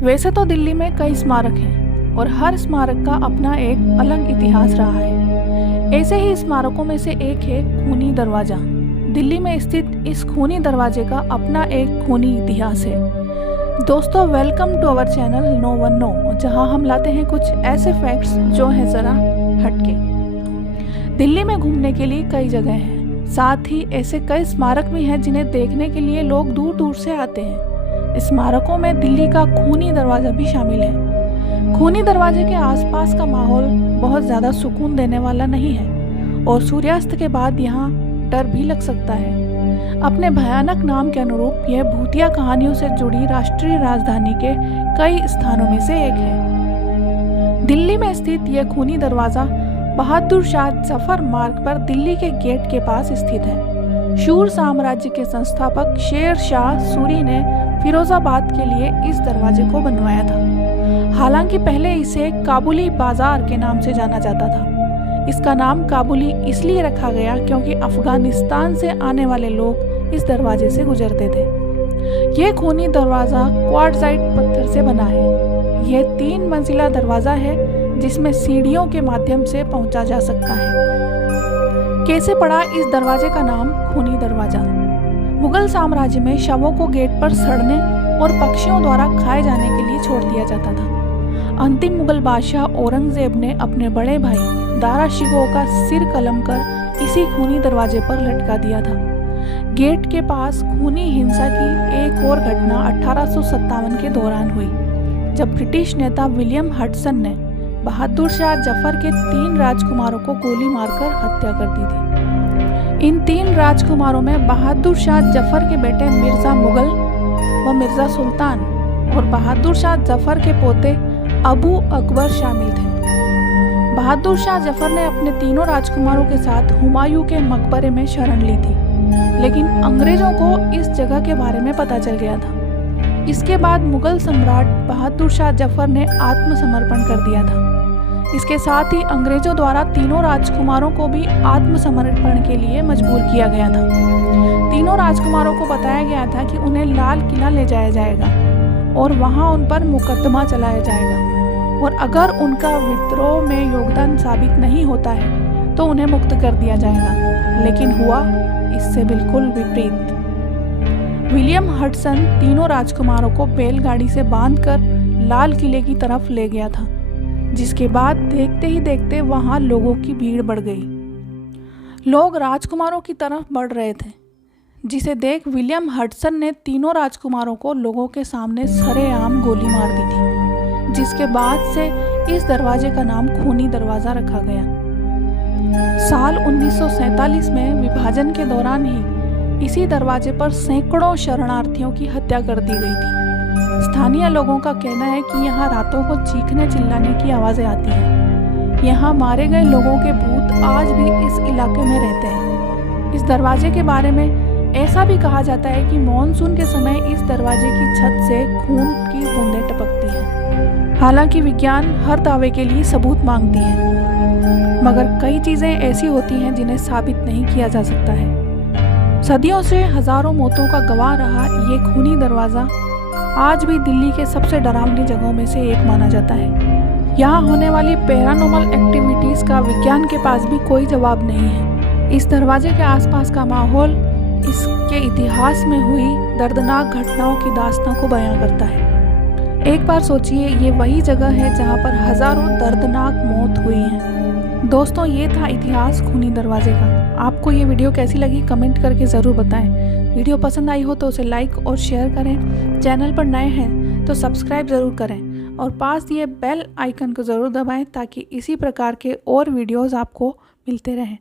वैसे तो दिल्ली में कई स्मारक हैं और हर स्मारक का अपना एक अलग इतिहास रहा है। ऐसे ही स्मारकों में से एक है खूनी दरवाज़ा। दिल्ली में स्थित इस खूनी दरवाजे का अपना एक खूनी इतिहास है। दोस्तों, welcome to our channel no one no, जहां हम लाते हैं कुछ ऐसे फैक्ट्स जो हैं ज़रा हटके। दिल्ली में घूमने के लिए कई जगह हैं, साथ ही ऐसे कई स्मारक भी हैं जिन्हें देखने के लिए लोग दूर दूर से आते हैं। स्मारकों में दिल्ली का खूनी दरवाज़ा भी शामिल है। खूनी दरवाजे के आसपास का माहौल बहुत ज़्यादा सुकून देने वाला नहीं है और सूर्यास्त के बाद यहाँ डर भी लग सकता है। अपने भयानक नाम के अनुरूप यह भूतिया कहानियों से जुड़ी राष्ट्रीय राजधानी के कई स्थानों में से एक है। दिल्ली में स्थित यह खूनी दरवाज़ा बहादुर शाह जफर मार्ग पर दिल्ली के गेट के पास स्थित है। शूर साम्राज्य के संस्थापक शेर शाह सूरी ने फिरोजाबाद के लिए इस दरवाजे को बनवाया था। हालांकि पहले इसे काबुली बाजार के नाम से जाना जाता था। इसका नाम काबुली इसलिए रखा गया क्योंकि अफगानिस्तान से आने वाले लोग इस दरवाजे से गुजरते थे। यह खूनी दरवाज़ा क्वार्टजाइट पत्थर से बना है। यह 3 मंजिला दरवाज़ा है जिसमें सीढ़ियों के माध्यम से पहुंचा जा सकता है। कैसे पड़ा इस दरवाजे का नाम खूनी दरवाज़ा? मुगल साम्राज्य में शवों को गेट पर सड़ने और पक्षियों द्वारा खाए जाने के लिए छोड़ दिया जाता था। अंतिम मुगल बादशाह औरंगजेब ने अपने बड़े भाई दारा शिकोह का सिर कलम कर इसी खूनी दरवाजे पर लटका दिया था। गेट के पास खूनी हिंसा की एक और घटना 1857 के दौरान हुई, जब ब्रिटिश नेता विलियम हडसन ने बहादुर शाह जफर के 3 राजकुमारों को गोली मारकर हत्या कर दी थी। इन 3 राजकुमारों में बहादुर शाह जफर के बेटे मिर्ज़ा मुगल व मिर्ज़ा सुल्तान और बहादुर शाह जफर के पोते अबू अकबर शामिल थे। बहादुर शाह जफर ने अपने तीनों राजकुमारों के साथ हुमायूं के मकबरे में शरण ली थी, लेकिन अंग्रेजों को इस जगह के बारे में पता चल गया था। इसके बाद मुगल सम्राट बहादुर शाह जफर ने आत्मसमर्पण कर दिया था। इसके साथ ही अंग्रेजों द्वारा तीनों राजकुमारों को भी आत्मसमर्पण के लिए मजबूर किया गया था। तीनों राजकुमारों को बताया गया था कि उन्हें लाल किला ले जाया जाएगा और वहां उन पर मुकदमा चलाया जाएगा, और अगर उनका विद्रोह में योगदान साबित नहीं होता है तो उन्हें मुक्त कर दिया जाएगा। लेकिन हुआ इससे बिल्कुल विपरीत। विलियम हडसन तीनों राजकुमारों को बैलगाड़ी से बांधकर लाल किले की तरफ ले गया था, जिसके बाद देखते ही देखते वहां लोगों की भीड़ बढ़ गई। लोग राजकुमारों की तरफ बढ़ रहे थे, जिसे देख विलियम हडसन ने तीनों राजकुमारों को लोगों के सामने सरेआम गोली मार दी थी, जिसके बाद से इस दरवाजे का नाम खूनी दरवाज़ा रखा गया। साल 1947 में विभाजन के दौरान ही इसी दरवाजे पर सैकड़ों शरणार्थियों की हत्या कर दी गई थी। स्थानीय लोगों का कहना है कि यहाँ रातों को चीखने चिल्लाने की आवाज़ें आती हैं। यहाँ मारे गए लोगों के भूत आज भी इस इलाके में रहते हैं। इस दरवाजे के बारे में ऐसा भी कहा जाता है कि मॉनसून के समय इस दरवाजे की छत से खून की बूंदें टपकती हैं। हालांकि विज्ञान हर दावे के लिए सबूत मांगती है, मगर कई चीज़ें ऐसी होती हैं जिन्हें साबित नहीं किया जा सकता है। सदियों से हजारों मौतों का गवाह रहा ये खूनी दरवाज़ा आज भी दिल्ली के सबसे डरावनी जगहों में से एक माना जाता है। यहाँ होने वाली पैरानॉर्मल एक्टिविटीज़ का विज्ञान के पास भी कोई जवाब नहीं है। इस दरवाजे के आसपास का माहौल इसके इतिहास में हुई दर्दनाक घटनाओं की दास्तां को बयां करता है। एक बार सोचिए, ये वही जगह है जहाँ पर हजारों दर्दनाक मौत हुई हैं। दोस्तों, ये था इतिहास खूनी दरवाजे का। आपको ये वीडियो कैसी लगी कमेंट करके ज़रूर बताएं। वीडियो पसंद आई हो तो उसे लाइक और शेयर करें। चैनल पर नए हैं तो सब्सक्राइब ज़रूर करें और पास दिए बेल आइकन को ज़रूर दबाएं ताकि इसी प्रकार के और वीडियोज़ आपको मिलते रहें।